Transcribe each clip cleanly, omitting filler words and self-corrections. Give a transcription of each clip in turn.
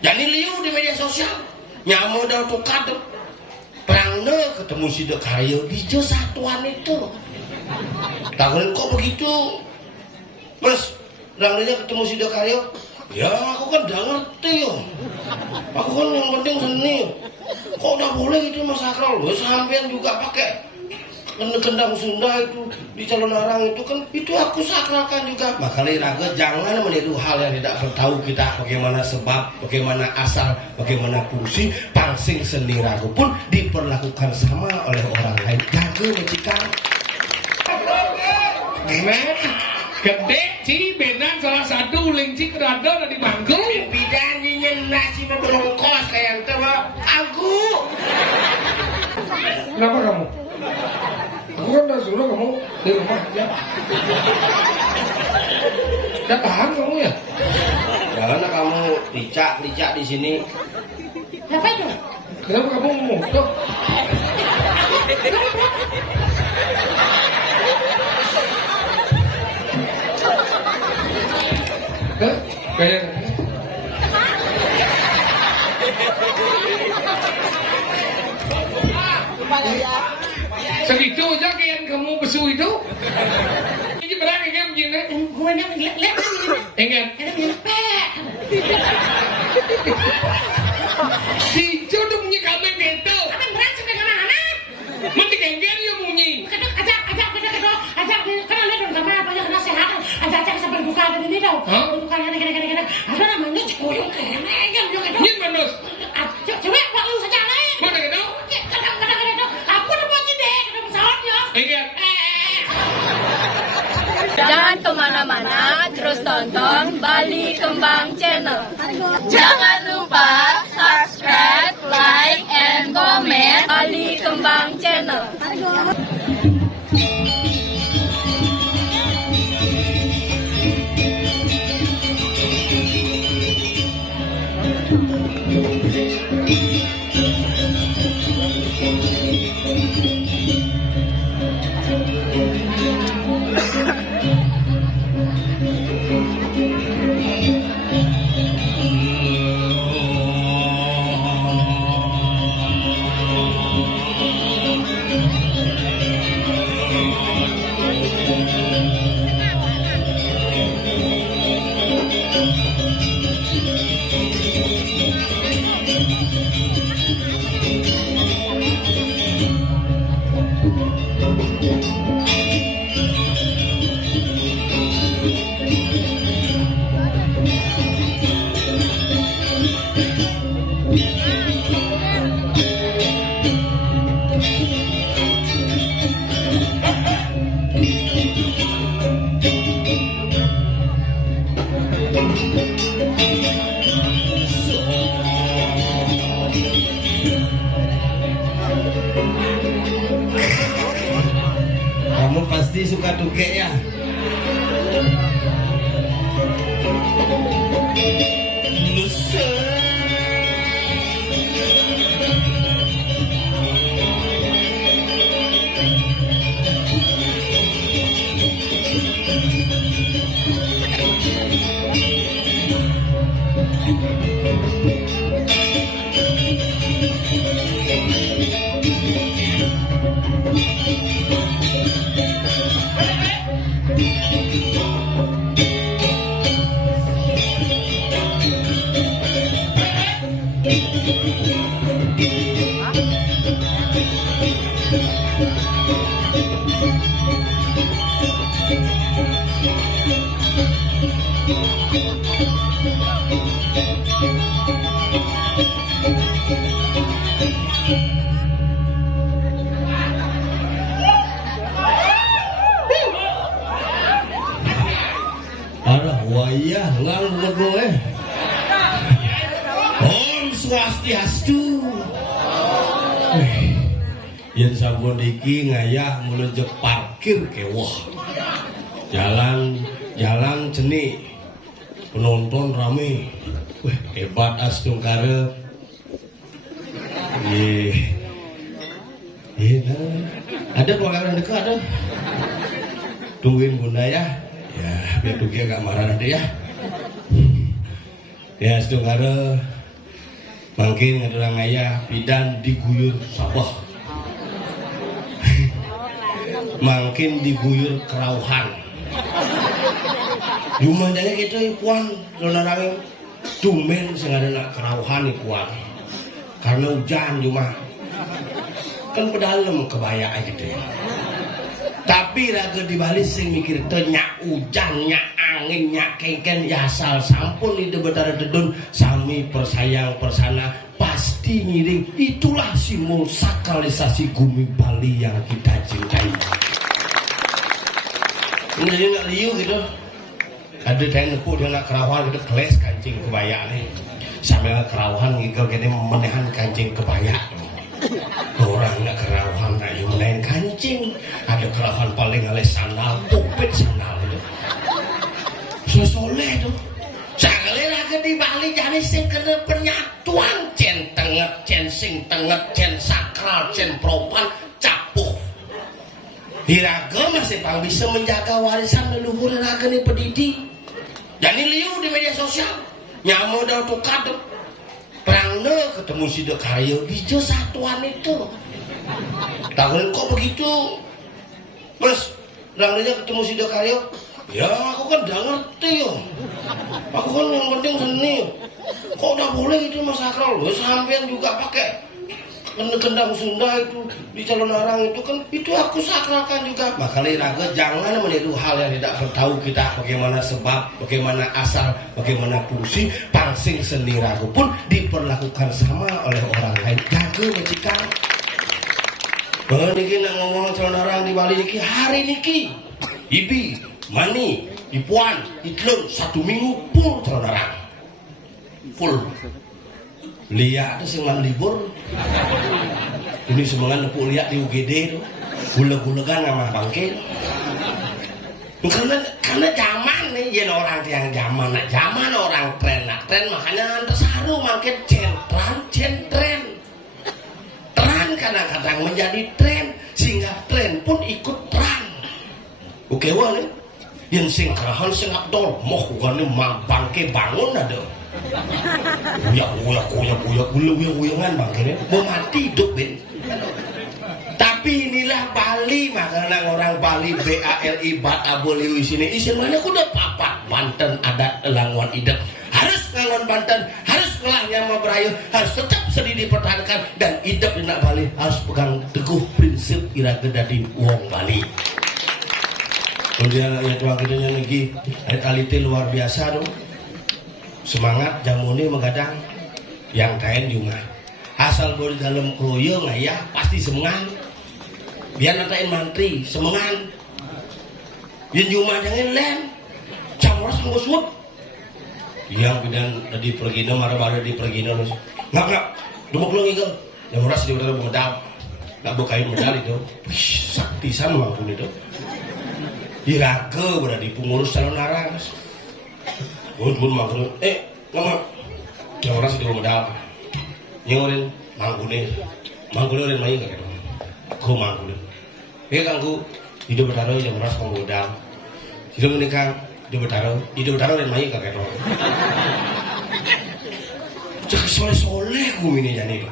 Jadi liu di media sosial. Nyamu dah tuh kadep. Perangnya ketemu si Dekaryo di satuan itu. Takut kok begitu? Mas, perangnya ketemu si Dekaryo. Ya aku kan udah ngerti yo. Aku kan yang penting seni. Kok udah boleh gitu Mas Akral? Sampean juga pakai kendang Sunda itu di calon arang itu kan itu aku sakralkan juga. Makanya raga jangan meniru hal yang tidak tahu kita bagaimana sebab, bagaimana asal, bagaimana fungsi. Pangsing seni raga pun diperlakukan sama oleh orang lain. Jaga majikan. Gede ci benan salah satu lingcik rada di bangku. Bidan nyenah si berongkos kayak itu aku. Kenapa kamu? Aku kan udah suruh kamu di rumah aja. Udah tahan kamu ya? Jangan kamu licak di sini. Apa itu? Kenapa kamu ngomong tuh? Kayak segitu aja kayak kamu besu itu. Ini berani kan begini? Gue yang lihat Ingat. Si itu tuh bunyi kamen gitu. Kamen berat sampai kemana-mana. Mesti kengger ya bunyi. Ajak karena lihat dong sama banyak nasihat. Ajak sampai buka ada ini tau. Bukannya ada ada namanya cikuyung kayaknya gitu. Ini manus. Coba pak lu saja lain. Mana gitu? Kadang-kadang itu aku udah mau deh ketemu pesawatnya. Ingat. Jangan kemana-mana, terus tonton Bali Kembang Channel. Jangan lupa subscribe, like, and comment Bali Kembang Channel. Kamu pasti suka tuke ya? Ada wayah nganggur gue. Om Swastiastu. Yen sampun iki ngayah mulai parkir kewah. Jalan jenik. Penonton rame. Wah, hebat Astungkare. Ada keluarga yang dekat ada. Tungguin bunda ya. Ya, biar Tuki agak marah nanti ya. Ya, Astungkare Mungkin ngadurang ayah bidan diguyur sawah. Mungkin diguyur kerauhan. Jumandanya gitu ipuan lonarang tumen sing ada kerauhan ipuan. Karena hujan cuma kan pedalem kebaya gitu ya. Tapi raga di Bali sing mikir teu nya hujan, nya angin, nya kengken ya asal sampun di Betara Dedun sami persayang persana pasti ngiring. Itulah simbol sakralisasi Bumi Bali yang kita cintai. Ini nggak liu gitu. Ada yang nepuk dia nak kerawahan gitu keles kancing kebaya nih. Sambil kerawahan ngigel gini menehan kancing kebaya. Orang nak kerawahan nak yang menehan kancing. Ada kerawahan paling alis sandal, pupit sandal itu. Soleh tuh. Sekali lagi di Bali jadi sing kena penyatuan cen tenget, cen sing tenget, cen sakral, cen propan, capuh. Hiraga masih pang bisa menjaga warisan leluhur raga nih pendidik. Jadi liu di media sosial nyamu dah tu kadep perang ne ketemu si Dekaryo di satuan itu. Tahun kok begitu, Mas? Rangnya ketemu si Dekaryo. Ya aku kan udah ngerti yo. Aku kan yang penting seni. Kok udah boleh itu Mas Sakral? Sampean juga pakai kendang Sunda itu di calon orang itu kan itu aku sakralkan juga. Makanya raga jangan meniru hal yang tidak tahu kita bagaimana sebab, bagaimana asal, bagaimana fungsi. Pangsing seni raga pun diperlakukan sama oleh orang lain. Jaga majikan. Niki nak ngomong calon orang di Bali niki hari niki Ibi, Mani, Ipuan, Itlun 1 minggu full calon orang. Full. Lihat tuh semangat libur. Ini semangat nepuk lihat di UGD tuh. Gula-gulakan sama bangke. Karena zaman nih, ya orang yang zaman orang tren makanya tersaru makin tren. Tren kadang-kadang menjadi tren sehingga tren pun ikut tren. Oke wah nih, yang sing kerahan sing abdol, moh bukan nih bangke bangun ada. Uyang bangkirnya mau mati hidup Ben. Tapi inilah Bali, makanya orang Bali BALI bat aboliu sini isin mana kuda papat Banten adat Langwan Idep harus ngangon Banten harus ngelahnya sama Berayu harus tetap sedih dipertahankan dan Idep di nak Bali harus pegang teguh prinsip iraga dadi wong Bali. Kemudian ya tuang kita lagi realiti luar biasa dong. Semangat jamuni mengadang yang kain juga asal baru dalam kroyo ya pasti semangat biar nantain mantri semangat yang cuma jangan len camoras ngusut yang bidan tadi pergi marah-marah di pergi nggak dumuk lo ngigel camoras di udara medal nggak bukain medal itu saktisan mampu itu iraga berada di pengurus calon arang Gun mangkun, ngomong, yang orang sedih modal, nyorin mangkunin main kayak gitu, aku mangkunin, kangku hidup bertaruh yang meras modal, hidup menikah hidup bertaruh dan main kayak gitu, cek soleh gue ini jadi,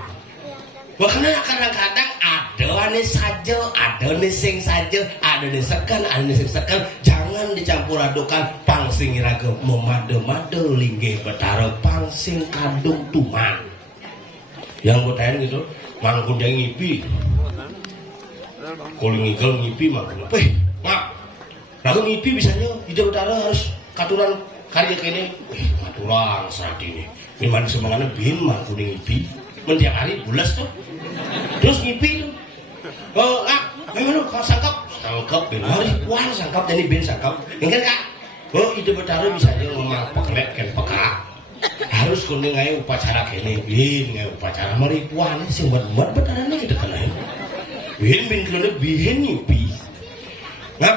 makanya kadang-kadang ada nih saja, ada nih sing saja, ada nih sekan, jangan dicampur adukan pangsing iraga memade-made lingge betara pangsing kadung tuman. Yang bertanya gitu, mangkun yang ngipi, kalau ngigel ngipi mangkun, mak, lagu ngipi bisanya hidup betara harus katuran karya kini, katuran saat ini, memang semangatnya bin mangkun ngipi, tiap hari bulas tuh, terus ngipi tuh. Oh, memang kau sangkap ben hari puan sangkap jadi ben sangkap. Ingat kak? Oh, ide betara bisa aja ngomong pekelek kan peka. Harus kuning aja upacara kene, bin aja upacara mari puan sing buat betara nih kita kenal. Bin kalau bin nyipi. Ngap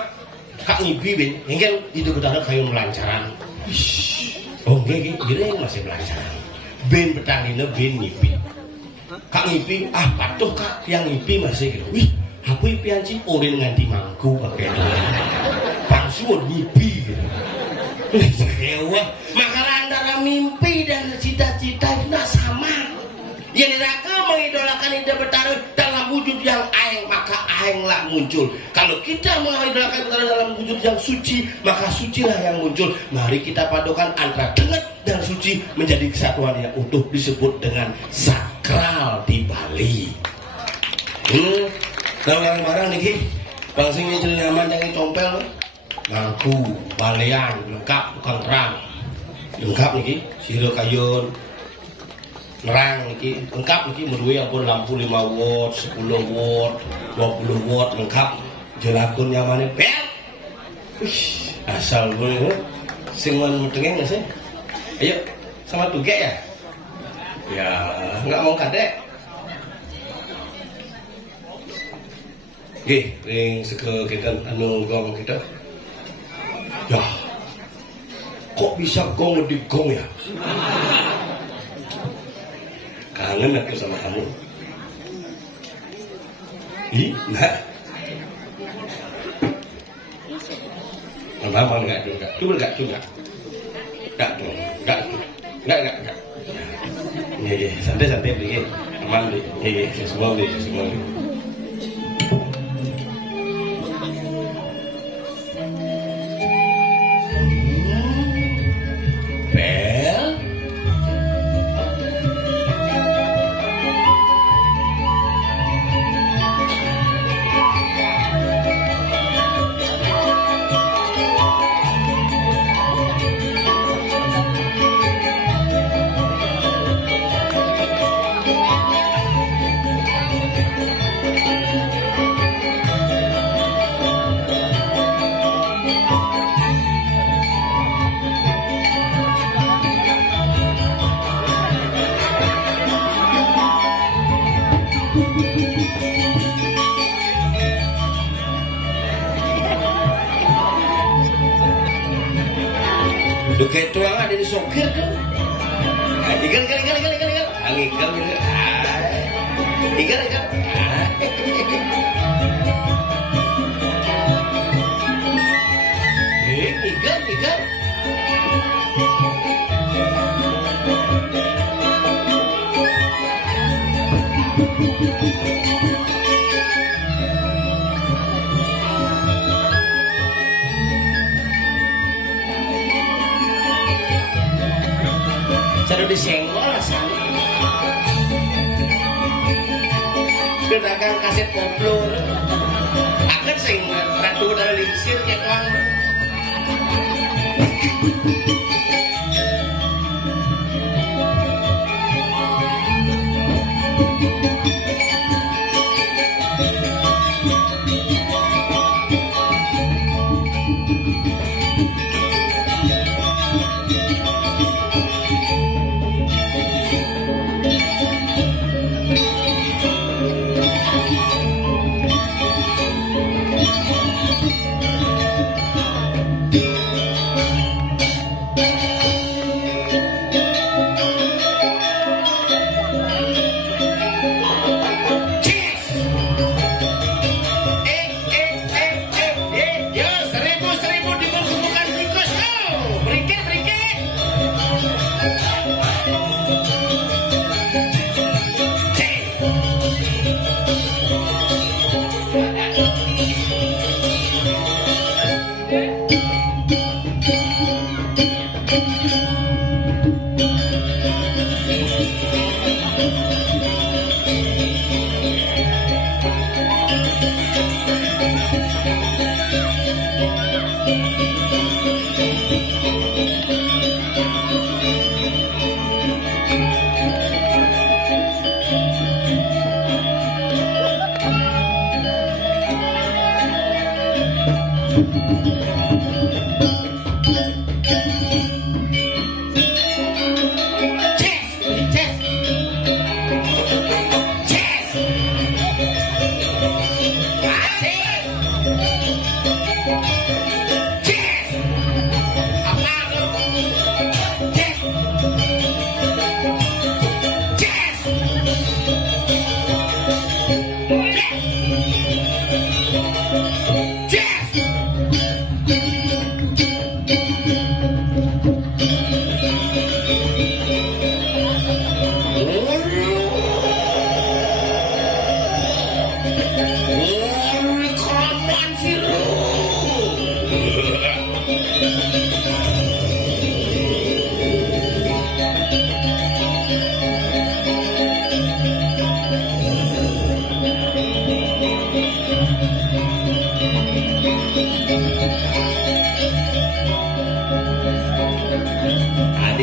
kak nyipi bin, ingat ide betara kayu melancaran. Oh, enggak, gini masih melancaran. Ben betani bin nyipi. Kak ngipi, patuh kak yang ngipi masih gitu. Wih, aku ngipi anci, orin nganti mangku pakai itu. Pangsuan ngipi gitu. Sewa, makalah antara mimpi dan cita-cita itu sama. Yang neraka mengidolakan Ida Betara dalam wujud yang aing, maka ainglah muncul. Kalau kita mengidolakan Betara dalam wujud yang suci, maka sucilah yang muncul. Mari kita padukan antara denget dan suci menjadi kesatuan yang utuh, disebut dengan sakral di Bali. Barang-barang niki, bangsing ini nyaman jangan compel, mangku, balean, lengkap, bukan terang, lengkap niki, siro kayun. Nerang niki lengkap niki meruwe ampun lampu 5 watt, 10 watt, 20 watt lengkap. Jelakun nyamane bel. Asal gue sing mun metengeng sih. Ayo sama tuge ya. Ya, enggak mau kadek. Nggih, ring seke kita anu gong kita. Ya. Kok bisa gong di gong ya? Kangen aku sama kamu. Nah. Mama enggak juga. Coba enggak juga. Enggak. Iya, santai begini. Aman deh. Iya, semua. Kayak tuang ada di sokir tuh. Ikan. Saya disenggol lah sama. Pedagang kaset koplo. Akan sing ratu dari lingsir kayak tuang.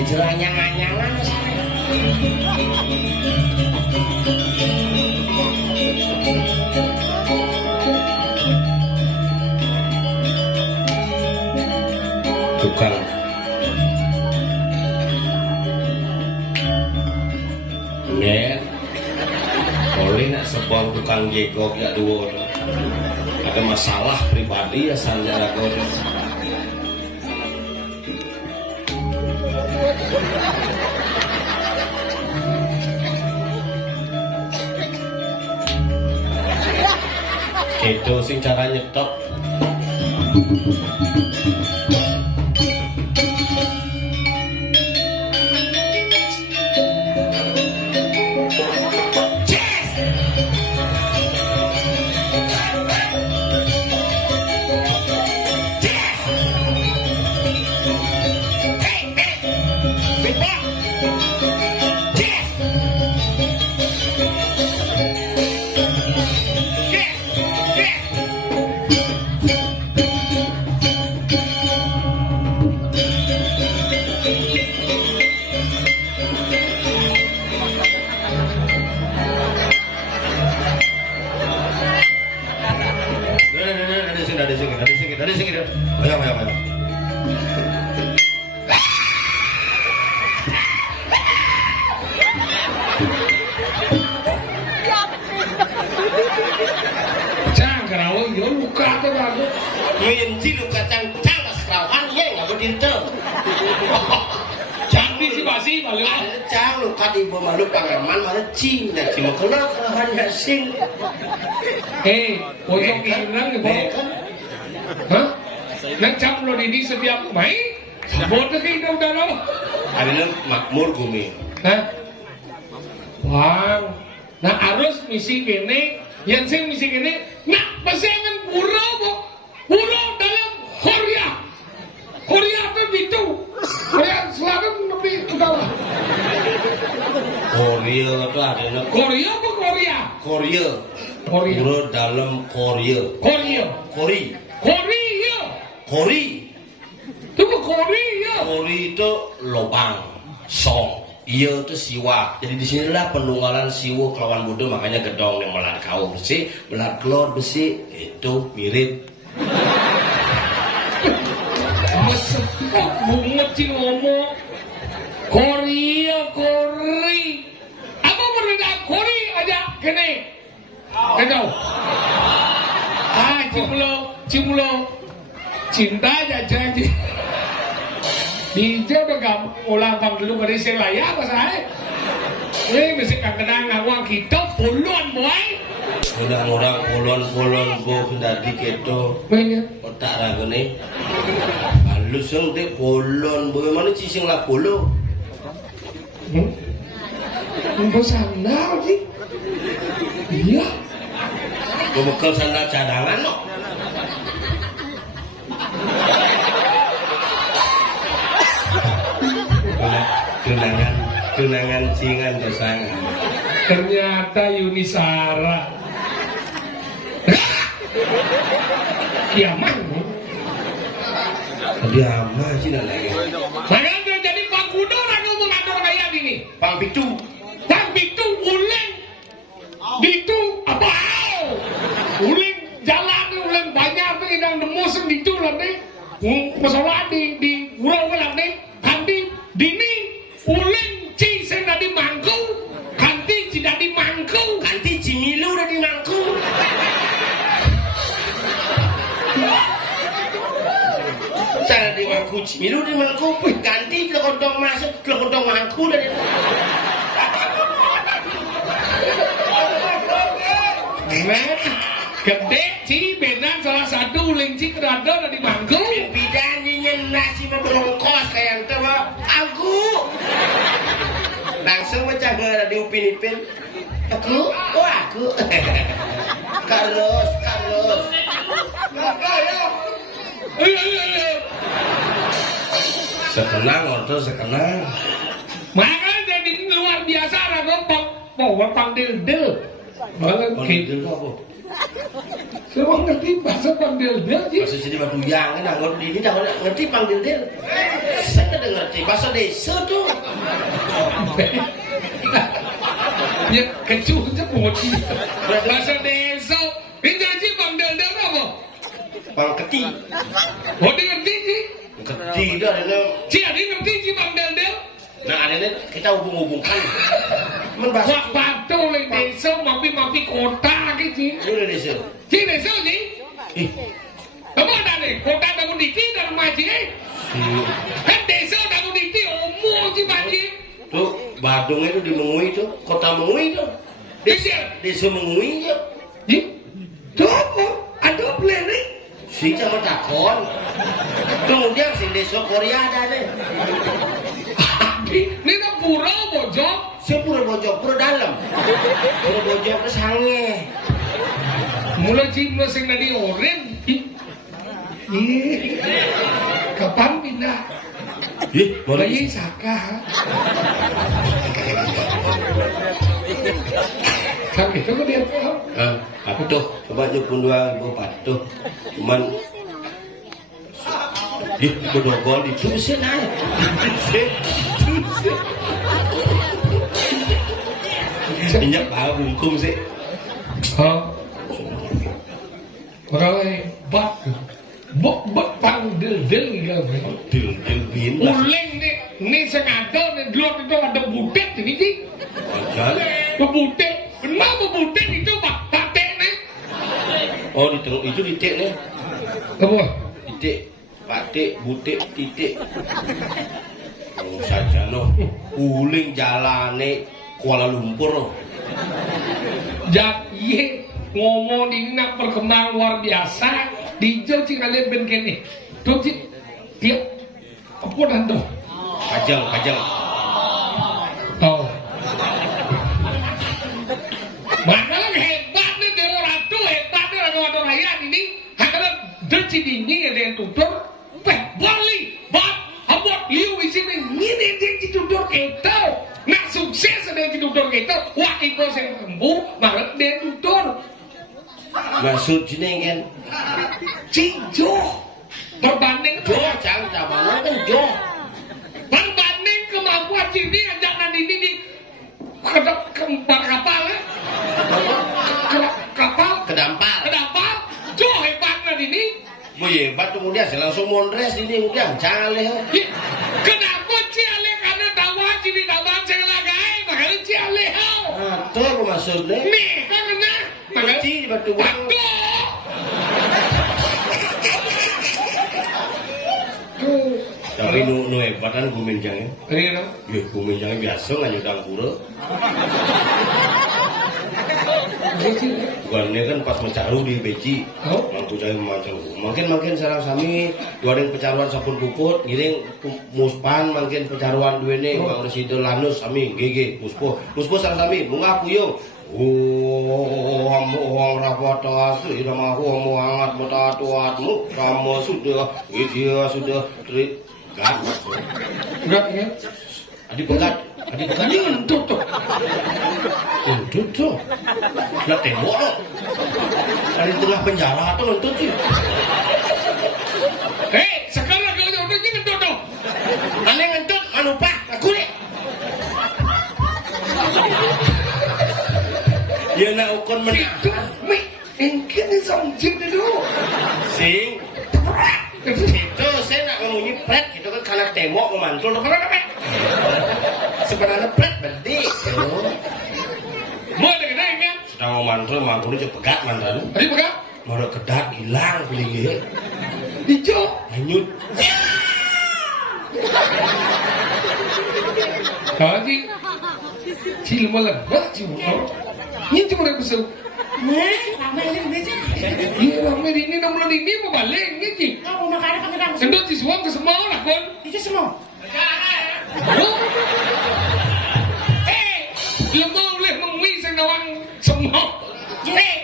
jelanyang-anyangan sare. Tukang nggak boleh nak sebong tukang jegok ya dua ada masalah pribadi ya sanjara kau itu sing cara nyetok. Minci lu kacang las kerawan ya nggak berdiri. Jadi si basi malu. Ada cang lu kat ibu malu pangaman malu cing dan cuma kena kerawan yasin. Pojok irang ya bang. Hah? Ngecap lo di setiap main. Bodoh kita udah lo. Ada makmur gumi. Hah? Bang, nah harus misi gini. Yang saya misi gini, nak pasangan pura dalam Korea apa itu? Korea Selatan lebih utara. Korea itu ada nak. Korea apa Korea? Korea. Pura dalam Korea. Kori. Itu Korea. Kori itu lubang, song. Iya itu siwa. Jadi disinilah penunggalan siwa kelawan bodoh makanya gedong yang melat kau besi, melat kelor besi itu mirip. Mesepok bunget sih ngomong Korea. Apa perbedaan Korea aja kene? Kau? Cimulo. Cinta aja janji. Dia udah gak ulang tahun dulu dari selaya apa saya? Mesti kenang ngawang kita puluhan boy. Orang puluhan boh dari kita. Otak ragu nih. Halus yang dek puluhan boh mana cising lah puluh. Enggak sandal sih. Iya. Kau bekal sandal cadangan no. Tunangan cingan pasangan. Ternyata Yunisara. Kiamat. Kiamat sih nak lagi. Makanya jadi Pak Kudo aku mengatur kayak ini. Pang Pitu uleng. Itu apa? Uleng jalan uleng banyak tuh yang nemu itu lah nih. Masalah di urau lah nih. Kanti dini uleng ci saya di mangku. Kanti tidak di mangku. Kanti Cimilu udah di mangku. Saya di mangku Cimilu di mangku. Kanti kelodong masuk kelodong mangku dari. Gede ci benar salah satu lingci kerada dari mangku. Bidaninya nasi berongkos kayak yang tua. Aku langsung macam ada di upin-ipin. Aku. Carlos. Sekenang. Makanya jadi luar biasa lah gopang. Bawa pang del. Malah Pandil itu apa? Saya ngerti bahasa pandil-dil sih. Bahasa sini batu yang kan ngerti ini tak ngerti pandil-dil. Saya tidak ngerti bahasa desa tuh. Ya kecunya putih. Bahasa desa. Ini jadi pandil-dil apa? Pangketi. Oh dia ngerti sih. Keti itu adanya. Si Adi ngerti sih pandil-dil. Nah adanya kita hubung-hubungkan. Wah patuh oleh desa mapi kota gitu. Ini desa. Si desa sih. Kamu ada nih kota bangun diki dan maji. Kan desa bangun diki umum sih maji. Tuh Badung itu di Mengui itu, kota Mengui itu. Desa Mengui itu. Tuh apa? Ada planning. Si sama takon. Kemudian si desa Korea ada nih. Ini kan pura bojok. Saya pura bojok, pura dalam. Pura bojok ke sange. Mulai cimlo sing nadi oren. Kapan pindah? Bayi saka. Sakit itu dia tahu. Apa tuh? Coba jepun dua ibu patuh. Cuman di bedogol ditusin aja. Injak bau bungkum sih. Kalau bat, bot pandil-dil gitu. Dil bin lah. Uling nih sengaja nih dulu itu ada budet ini sih. Budet, kenapa budet itu batek nih? Oh di tengah itu titik nih. Apa? Titik, batik, butik, titik. Oh saja no. Uling jalane Kuala Lumpur. Jadi ngomong ini nak perkembangan luar biasa di jauh cing kalian ben kene. Tuh cing dia apa dan tuh? Kajang. Oh. Bakalan hebat nih Dewa Ratu, hebat nih Ratu Rayaan ini. Hakalan deci dinding ada yang tutur. Bali, abot liu di sini ini dia tutur kita. Nak sukses ada yang tutur kita. Wah itu yang sembuh, malah dia tutur. Maksud sini kan? Cijo. Berbanding Jo, jangan zaman kan Jo. Berbanding kemampuan sini ajak nanti ini di kapal ya. Kapal. Kedampar. Jo hebat nanti ini. Mau hebat kemudian saya langsung mondres ini udah cale. Kenapa ciale karena dakwah sini dakwah saya lagai makanya ciale. Itu apa maksudnya? Nih kan kena. Makanya batu bang. Tapi nu hebatan gumenjangnya. Ini kan? Ya gumenjangnya biasa nggak nyudang pura. Bukannya kan pas mencaru di beci, mampu cari macam. Makin sarang sami, goreng pecaruan sapun puput, giring muspan, makin pecaruan dua ini, bang Resido Lanus, sami, gege, muspo sarang sami, bunga puyung. Orang rapat asu, irama aku hangat mata tuatmu, kamu sudah, dia sudah terikat. Enggak ya? Adik pegat ini untuk tuh. Lah tembok loh. Dari tengah penjara tuh untuk sih. Sekarang kalau udah ini ngentut tuh. Aneh ngentut, manupa, aku nih. Ya nak ukun menang. Mày, engkau ni somjing dulu. Sing. Itu saya nak ngomongin pret gitu kan karena tembok memantul tuh apa? Sebenarnya pret bedik. Mau dengar kan? Sedang memantul coba pegat mantan. Tadi pegang? Mau kedat hilang beli. Hijau. Hanyut. Haji. Cil malam, cil. Ini cuma ada besar. Lama ini begitu. Iya, ramai ini namun ini mau balik ni cik. Kamu makan apa kita? Sendok si suam ke semua lah kon. Itu semua. Lemah boleh mengui senawang semua.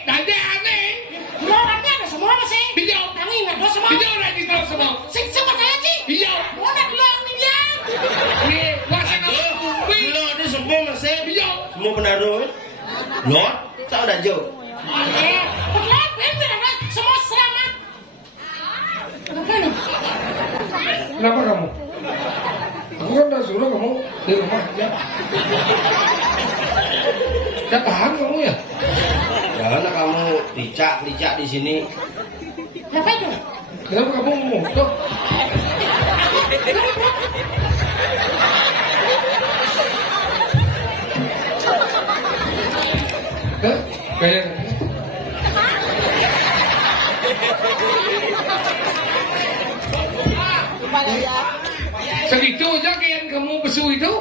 Nada aneh. Mau apa ada semua masih? Hijau. Tangi nggak ada semua. Hijau lagi kalau semua. Siapa saya sih? Hijau. Mau nak bilang ni dia? Ni, wasa nak mengui. Belum ada semua masih. Hijau. Semua benar Lot, sao udah jauh? Pelan, bener, semua selamat. Kenapa nih? Kenapa kamu? Aku kan udah suruh kamu di rumah aja. Ya tahan kamu ya? Jangan kamu licak di sini. Apa itu? Kenapa kamu ngomong? Hah? Kayak segitu aja kayak kamu besu itu?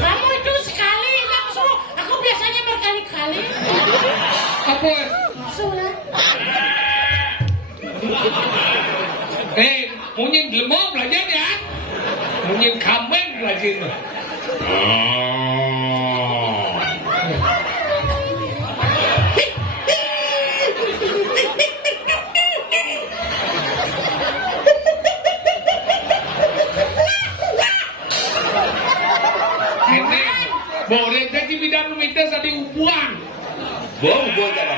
Kamu itu sekali langsung. Aku biasanya berkali-kali. Apa? Langsung ya. Mungkin lemah belajar ya? Mungkin kamen belajar. Boleh jadi bidang minta tadi ubuan. Bong, gua apa?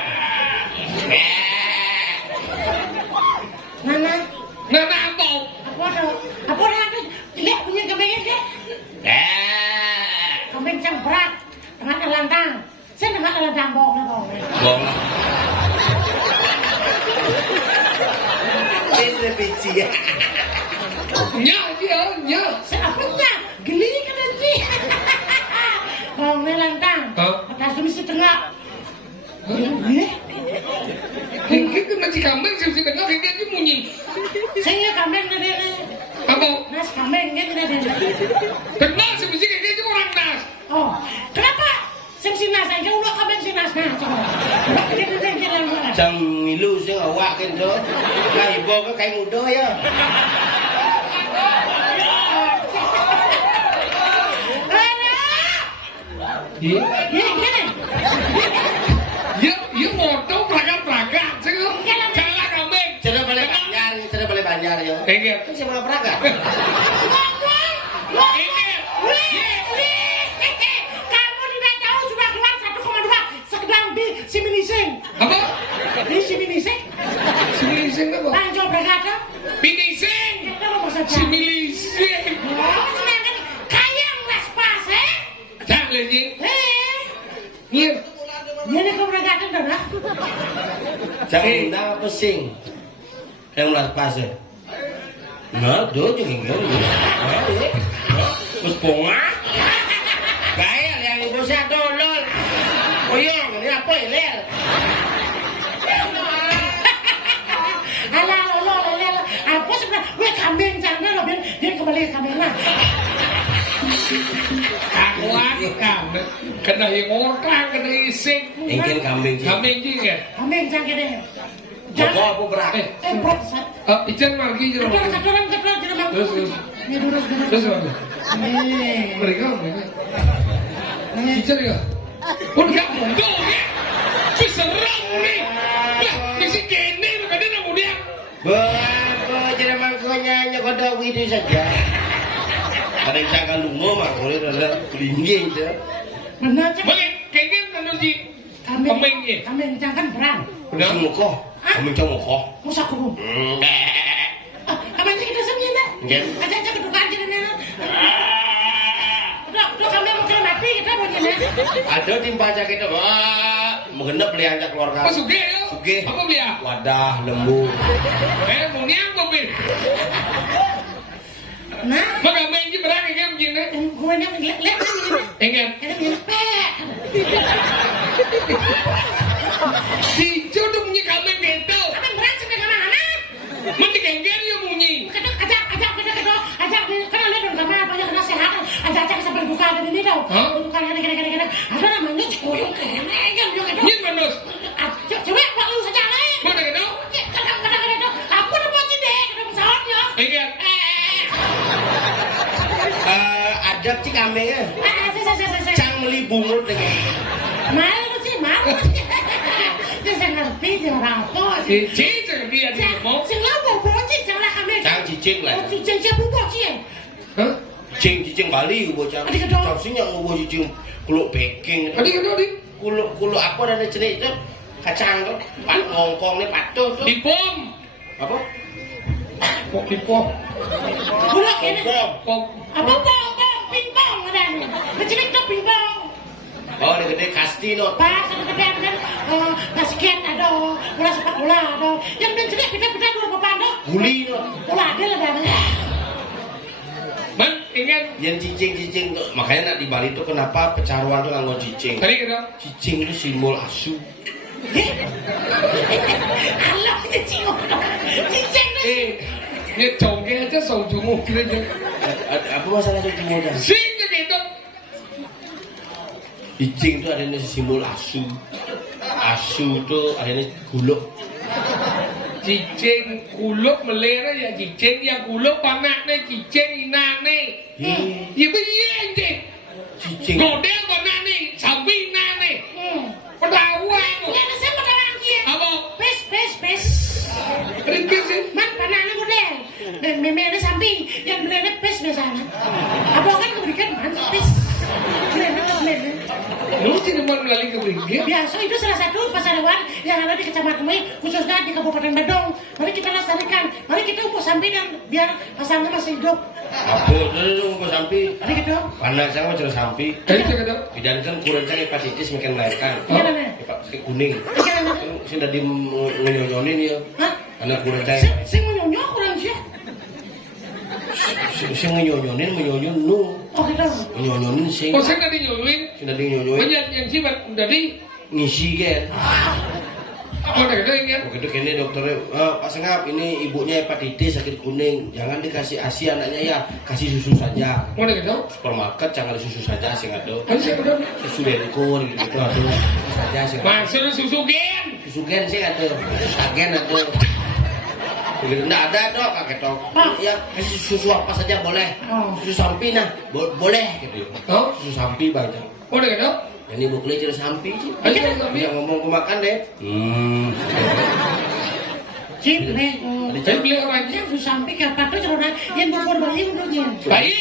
Nana, apa? Apa ada? Lihat punya kambingnya dia. Kambing cemprak dengan elantang. Saya dengan elantang bong. Bong. Ini biji ya. Nya. Saya apanya? Geli kan nanti. Bong elantang. Atas mesti tengah. Mungkin masih kambing sih tengah kayak gitu munyi. Saya kambing dari Apa? nas kambing gitu dari. Kenal sih mesti kayak gitu orang nas. Oh, kenapa? Saya nas aja udah kambing si nas nah coba. Jam ngilu sih awak kan tuh. Lah ibu kan kayak muda ya. Ya moto peragat sih. Salah kambing. Cerita balik banjar ya. Enggak. Kan siapa peragat? Kamu tidak tahu sudah keluar 1,2 sedang di Siminising. Apa? Di Siminising? Similising apa? Tanjung berkata. Pinising. Kita mau saja. Similising. Oh, sedangkan kayang las pas, Jangan lagi. Iya. Ini kau berkata dah. Jangan dah pesing. Yang ulas pas ya. Nah, do juga enggak. Terus ponga. Kayak yang ibu saya tolol. Oyong, ini apa ya, Lel? Alah. Aku sebenarnya gue kambing sana loh, dia kembali ke kamera. Akuan kambing. Kena yang orang, kena ising. Ingin kambing sih. Kambing juga. Kambing jangan deh. Joko apa berak? Berat sat. Ican lagi je. Katoran jangan. Terus. Ini duduk. Terus apa? Nih. Mereka. Ican juga. Enggak mundur ya. Serang nih. Mesti kene makanya nak mudia. Jadi makanya nyokoda itu saja. Ada yang jaga lungo mah, boleh ada lingging tu. Benar cak. Boleh, kayaknya menuju kambing ni. Kambing jangan berang. Udah mukoh, kami cuma mukoh. Musa kubu. Kambing kita sendiri dah. Aja kedukaan aja nih. Udah kambing mau mati kita mau jadi. Ada timba aja kita, wah, mengendap beli aja keluarga. Apa suge yo? Suge. Apa beli? Wadah, lembu. Mau niang mobil. Nah, Maka main je berang kan begini. gue ni lihat ni. Ingat. Ada minyak pek. Si jodoh punya kambing gitu. Kambing berang sampai ke mana? Mesti kengger dia bunyi. Ajak kena lihat dong kamera banyak kena sehat. Ajak sampai buka ada ini tau. Buka ada. Ada namanya cikuyung kene yang itu. Ni manus. Coba buat lu saja lain. Mana gitu? Kadang-kadang aku udah mau cedek, udah pesawatnya. Ingat. Ada cik kambing ya. Saya. Cang meli bungut dengan. Malu sih. Dia saya ngerti dia apa. Cicing dia di mau. Sing lapo bocil jangan kambing. Cang cicing lah. Cicing siapa bocil? Hah? Cicing Bali bocah. Cang sing yang ngobo cicing kuluk baking. Adik Kuluk apa dan jenis itu kacang tuh. Pat ngongkong nih patuh tuh. Dipom. Apa? Dipom. Kuluk ini. Pom. Apa pom? Pingpong ada nih. Kecil itu pingpong. Oh, ini gede kasti no. Pas gede kan basket ada, bola sepak bola ada. Yang dan jenis kita dua bapak ada. Guli no. Bola ada lah dah. Man, ingat. Yang cicing tuh. Makanya nak di Bali tuh kenapa pecaruan tuh nganggo cicing. Tadi kena. Cicing itu simbol asu. Allah cicing. Cicing tu. Ini congke aja saujungu kira aja. Apa masalah saujungu dah? Sing gitu. Cicing itu adanya simbol asu. Asu itu adanya guluk. Cicing kuluk melera ya cicing yang kuluk panaknya cicing inane. Ya begini. Cicing. Godel panaknya sambil inane. Pedawang. Ya ada saya pedawang dia. Apa? Pes. Ringkis sih. Man panaknya godel. Dan memenya samping. Yang belanya pes biasanya. Apa kan keberikan man pes. Belanya. Lu tidak mau melalui ke ringkis? Biasa itu salah satu pasar hewan yang ada di kecamatan ini, khususnya di Kabupaten Badung. Mari kita lestarikan. Mari kita upuk samping dan biar pasarnya masih hidup. Apa dulu mau sampai? Mari kita. Pandang saya mau jalan sampai. Tadi cakap dong. Bidan kan kurang cari hepatitis makin melahirkan. Iya mana? Hepatitis kuning. Iya mana? Sudah di ngonyonin ya. Hah? Anak kurang cari. Saya mau nyonyok kurang sih. Sing ngonyonin nu. Oh gitu. Ngonyonin sing. Oh saya tadi nyuruhin. Sudah di ngonyonin. Banyak yang sih tadi. Ngisi kan. Oh udah kita ingat. Begitu kini dokternya, Pak Sengap ini ibunya hepatitis sakit kuning, jangan dikasih ASI anaknya ya, kasih susu saja. Oh udah kita. Supermarket jangan ada susu saja sih ada. Ayo saya udah. Susu dengkur gitu ada susu saja sih. Masuk susu gen. Susu gen sih ada, susu agen ada. Begitu enggak ada dok, kakek dok. Ya kasih susu apa saja boleh. Susu sampi nah, boleh gitu. Oh. Susu sampi banyak. Oh udah kita. Ini bukulnya jadi sampi sih. Ayo sampai. Yang ngomong ke makan deh. Cip nih. Saya beli orang aja. Yang susah sampai kapan tuh cerita yang bubur bayi menurutnya. Bayi.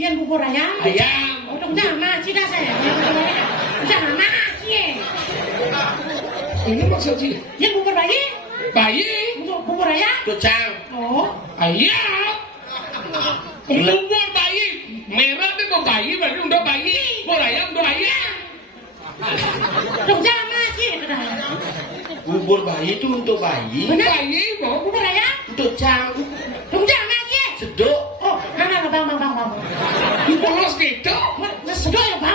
Yang bubur ayam. Ayam. Udah jangan cina saya. Jangan sih. Ini maksud sih. Yang bubur bayi. Bayi. Untuk bubur ayam. Kucang. Oh. Ayam. Bubur bayi. Merah ni mau bayi, berarti udah bayi. Bubur ayam udah ayam. Udah jangan sih. Bubur bayi itu untuk bayi. Bayi mau. Bubur ayam. Untuk cang. Udah jangan sih. Sedok. Oh, bang. Dipolos gitu. Sedok ya bang.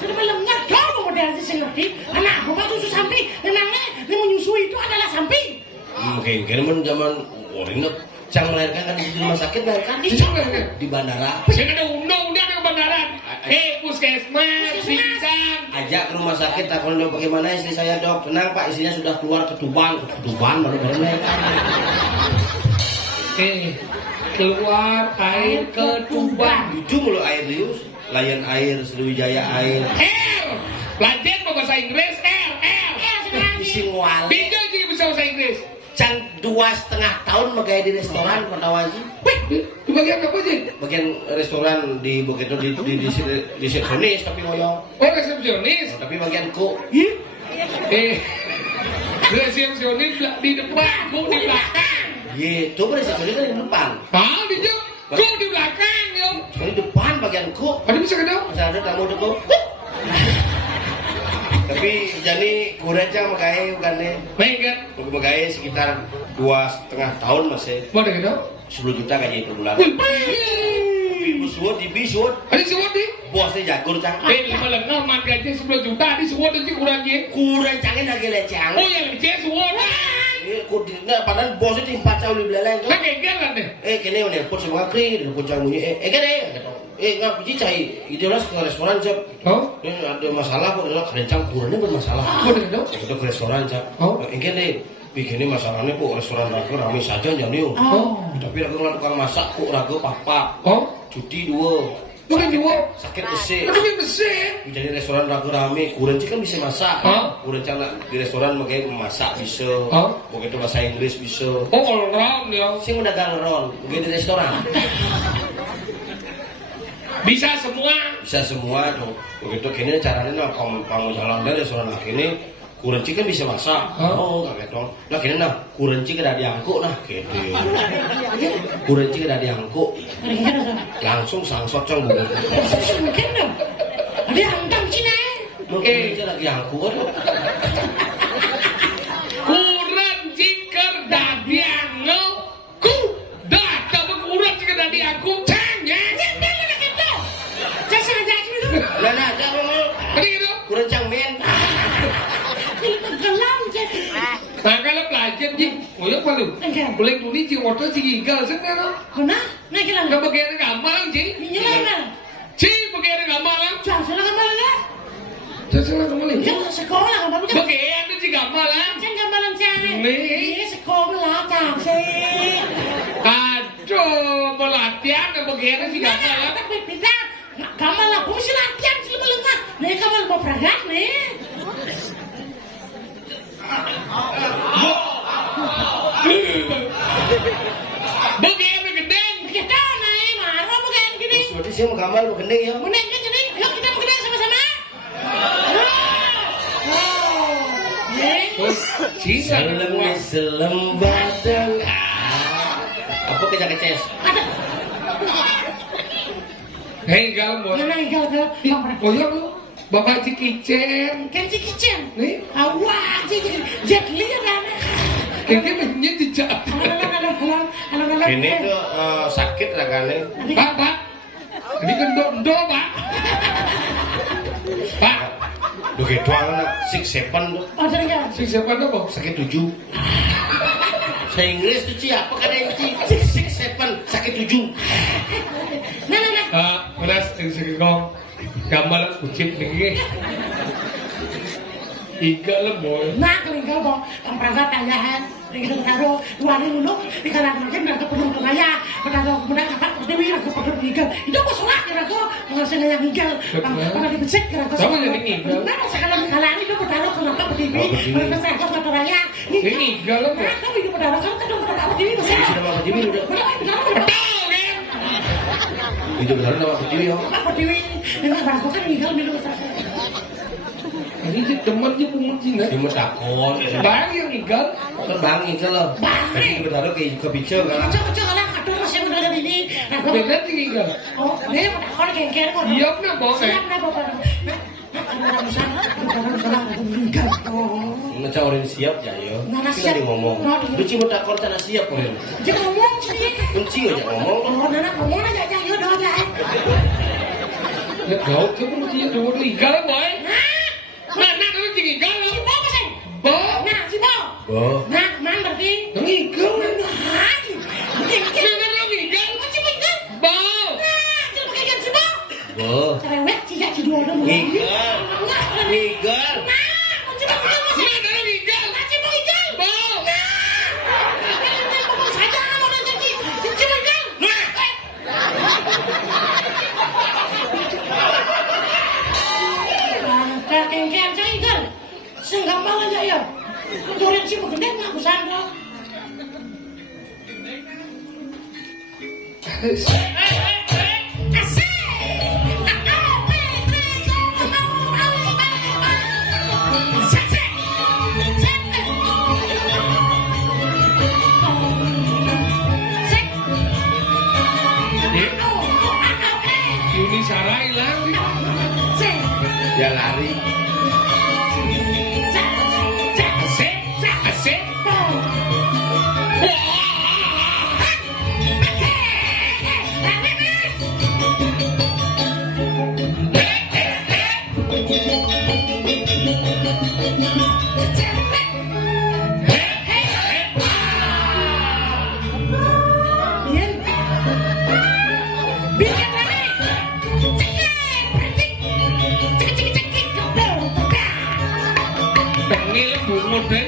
Sudah melengah jauh model sih ngerti. Anak bukan susu samping. Memangnya yang menyusui itu adalah samping. Mungkin zaman orang cang melahirkan kan di rumah sakit melahirkan di bandara. Saya ada undang-undang ke bandaran. Puskesmas, pingsan. Ajak ke rumah sakit, takut dok bagaimana istri saya dok. Tenang pak, istrinya sudah keluar ketuban baru melahirkan. Keluar air ketuban. Itu mulu air lius, layan air, Sriwijaya air. Lanjut mau bahasa Inggris. Bising wali. Bisa juga bisa bahasa Inggris. Can 2,5 tahun megaya di restoran pernah wajib. Wih, di bagian apa sih? Bagian restoran di begitu di resepsionis tapi ngoyo. Oh resepsionis. Tapi bagian ku. Resepsionis di depan, ku di belakang. Gitu resepsionis kan di depan. Ah, di jauh. Ku di belakang, yo. Di depan bagian ku. Ada bisa kenal? Masa ada tamu deko. Tapi jadi kurang megaya bukan nih. Baik kan? Megaya sekitar 2,5 tahun masih. Mau ada kenal? 10 juta gaji per bulan. Wih, Suwot di biswot. ada suwot di? Bosnya jagur cang. Lima lengah man gaji 10 juta di suwot aja kurang dia. Kurang cangin lagi lecang. Oh ya leceh suwot. Nggak, padahal bosnya timpa caw di belakang. Nah gegeran deh. Kene udah pun semua kri, udah pun bunyi. Kene. Nggak puji cai. Itu lah ke restoran cak. Oh? Ada masalah kok, ada kerencang kurangnya bermasalah. Mau ada kenal? Kita ke restoran cak. Oh? Kene. Bikinnya masalahnya kok restoran ragu rame saja jangan yuk. Oh? Tapi ragu ngeliat tukang masak kok ragu papa. Oh? Cuti 2. Bukan jual. Sakit besi. Tapi mesin. Jadi restoran ragu rame, kurang kan bisa masak. Kurang di restoran makanya memasak bisa. Begitu bahasa Inggris bisa. Oh all round ya. Sing udah galron, begitu di restoran. Bisa semua. Bisa semua tuh. Begitu gini caranya kamu jalan dari sono kini kurenci kan bisa masak. Oh, kayak gitu. Nah gini nah, kurenci kan ada diangkuk nah gitu. Kurenci kan ada diangkuk. Langsung sangsot cong bukan. Mungkin dong. Ada andang Cina. Mungkin aja lagi angkuk. Kurenci ker dadi angku. Dah, tapi kurenci ker dadi angku. Lah nah, aja mau. Kurencang men. Nah kalau pelajar ji, ngoyak malu. Boleh tulis ji order ji gigal sana no. Kena? Nah kira. Enggak bagian gamal ji. Minyalan. Ji bagian gamal. Jangan gamal lah. Jangan gamal. Jangan sekolah gamal. Bagian ji gamal. Jangan gamalan cari. Nih sekolah tak sih. Aduh, mau latihan bagian ji gamal. Tapi kita gamal lah, mesti latihan sih melengkap. Nih gamal mau peragat nih. Bagian gendeng. Kita naik marah bagian gini. Berarti saya mau gambar mau gendeng ya. Meneng kan jadi, yuk kita mau gendeng sama-sama. Selem badan. Apa kecak-kecek? Hei, gal bos. Mana gal. Oh ya lu, bapak cikicen. Kan cikicen. Nih, Awak jet liran. kayaknya banyak dijat. Ini tuh sakit rasanya. Pak, ini kan do pak. Pak, Duh gitu anak 6-7 tuh. Oh, jadi kan. si siapa tuh bos? Sakit 7. Saya Inggris tuh Ci, apa kan yang Ci? 6-7, sakit 7. Nah. Beras yang segong, gambar kucing nih. Iga lah boy. Nah, kelinggal bang, ang praga tayahan. Gitu taruh, luarin dulu, di kalangan makin nggak penuh kemaya. Penaruh kemudian apa? Dewi aku penuh igal. Itu aku sholat kira aku ngasih yang igal. Pernah dibecek kira aku. Sama jadi igal. Nah, sekarang di kalangan itu penaruh kenapa berdiri? Mereka saya kau satu raya. Ini igal lah. Nah, kamu itu penaruh kan kadang penaruh berdiri. Sudah mau berdiri udah. Itu benar nama berdiri ya. Apa berdiri? Dengan aku kan igal minum saja. Ini sih temen sih pungut sih nggak? Dia mau takon. Bang yang igal. Kan bangi ke lo. Tapi benar kayak ke bicara kan. Kocok lah, aduh masih muda dari ini. Beda sih igal. Oh, ini mau kengker kok. Iya benar bos. Siap lah bapak. Ngecaurin siap ya yo. Nana Kita siap. ngomong. Lu cuma takon tanah siap orang. Jangan ngomong sih. Kunci aja ngomong. Oh, Nana ngomong aja yuk doang ya. Ya kau coba mesti dua igal boy. Nah, dulu sih igal. Si Bo pesan. Bo. Nah, si Bo. Oh. Nah, mana berarti? Yang igal. Nah, Yang igal. Kunci ikan. Bo. Nah, jangan pakai ikan si Bo. Oh. Cerewet tidak si dua dong. Igal. Igal. Nah, kunci Bo ikan masih. Yang igal. Kunci Bo ikan. Bo. Nah, saja mau nanti kunci Bo ikan. Kengkean saya ikan. Senggampang aja ya. Turun sih gede nggak kusandra. Yuni Sarah hilang. Dia lari. Asik. Pengen bungut deh.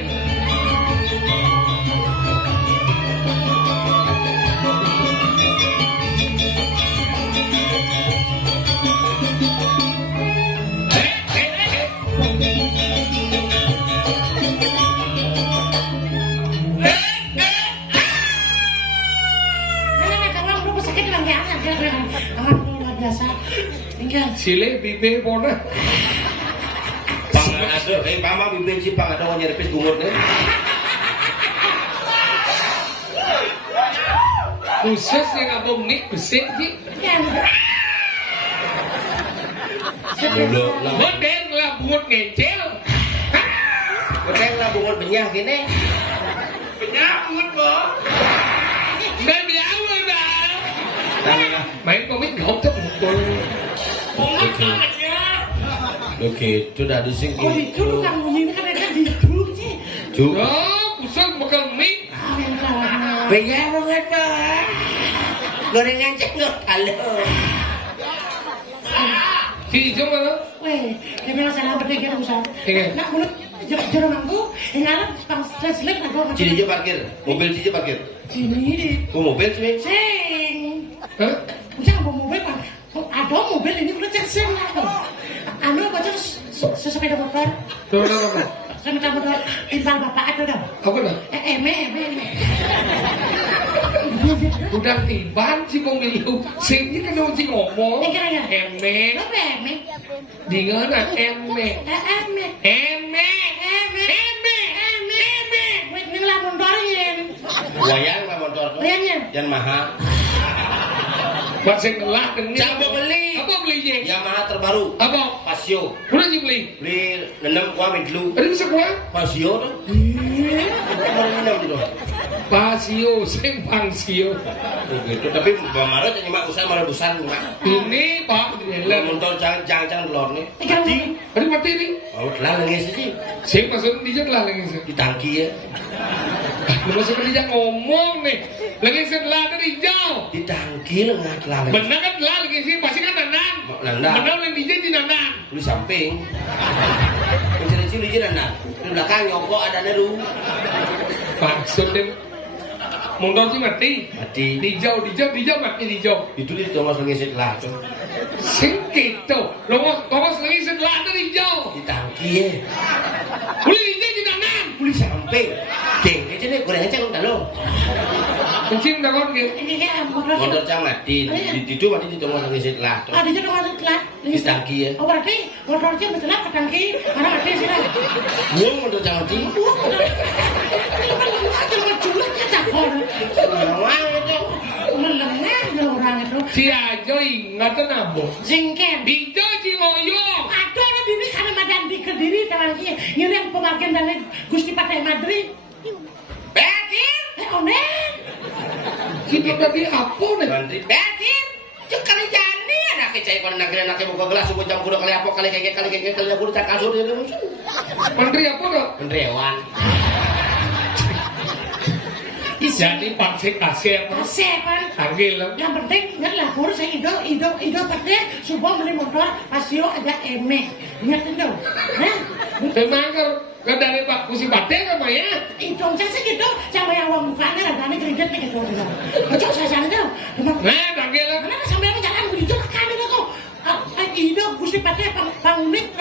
Enggak. Sile bibe pona. Pangan ada, pama bibe si pang ada nyerepis bungut deh. Khusus yang abang nik besik sih. Dulu lah. Modern lah bungut ngecel. Kau lah bungut benyah gini. Benyah bungut boh. Nggak biasa dah. Main komik gak tuh bungut. Bungut aja. Oke, itu dah dising Oh itu lu kan ngomongin kan ada di dulu sih. Ju. Oh, khusus bakal mik. Benyah banget pak. Gorengan cengok halo. Si hijau mana? Weh, kami masalah berdekar usaha. Iya. Nak mulut jero mangku, yang ngarep pang slip aku. Cini aja parkir, mobil Cini parkir. Sini di. Oh mobil sini. Sing. Hah? Udah bawa mobil pak. Ada mobil ini udah cek sing lah. Anu baca sepeda motor. Tuh, apa? Sepeda motor timbal bapak ada dah. Apa dah? Eme. Udah tiban si pemilu. Sing ini kan si ngomong. Kira-kira. Eme. Apa eme? Dengan eme. Eme. Eme. Wait, ini lah montorin. Wayang lah motor tuh. Wayangnya? Yang mahal. Buat sing ngelah dengan. Coba beli. Apa belinya? Yamaha terbaru. Apa? Pasio. Udah beli. Beli 6 kuah dulu. Ada bisa kuah? Pasio tuh. Nomor 6 gitu. Pasio, sing pangsio. Gitu. Tapi Bamaru jadi mak usaha malah besar mak. Ini pak, Motor jangan telur nih. Mati. ada mati ini. Oh, telah lagi sih. Sing maksudnya dia lah lagi sih. Di tangki ya. Lu masih kerja ngomong nih. Lagi setelah dari jauh. Di tangki lah nggak telah lagi. Benar kan telah lagi sih, pasti kan nanan. Nanan. Benar yang DJ di nanan. Di samping. Mencari-cari di nanan. Di belakang nyokok ada neru. Maksudnya mundur sih mati. Mati. Dijauh mati dijauh. Itu di Thomas lagi setelah tuh. Sing gitu. Thomas lagi setelah dari jauh. Di tangki ya. Uli DJ di nanan. Di samping. Ceng, kecil nih goreng aja kalau lo. Kencing dah kan gitu. Ini kayak motor. Motor cang mati. Di itu mati di Thomas lagi setelah tuh. Ada juga masuk kelas. Di tangki ya. Oh berarti motornya betul ke tangki. Mana mati sih lah. Buang motor cang mati. Wang itu. Melengah ya orang itu. Si Ajo ingat nabo. Jengken. Dijauh si Loyo. Ada orang diri karena madan di kediri teman kia. Ngirim pemakian dari Gusti Patai Madrid. Bekir. Onen. Kita tadi apa nih? Mantri. Bekir. Cuk kali jani anak kecai kon anak buka gelas subuh jam 10 kali apa kali keke kali 10 tak kasur dia muncul. Menteri apa dah? Menteri Hewan. Jadi paksik kasih apa? Asep kan. Panggil lah. Yang penting ingat lapor saya ido pakai subuh beli motor Pasio ada emek. Ingat itu. Hah? Memang kan dari Pak Kusi Pate kan ya? Itu saya segitu sama yang uang mukanya lagane kredit nih gitu. Kocok saya sana tuh. Nah, panggil lah. Karena sampai jalan begitu kan itu kok. Ido Gusti Pate pangunik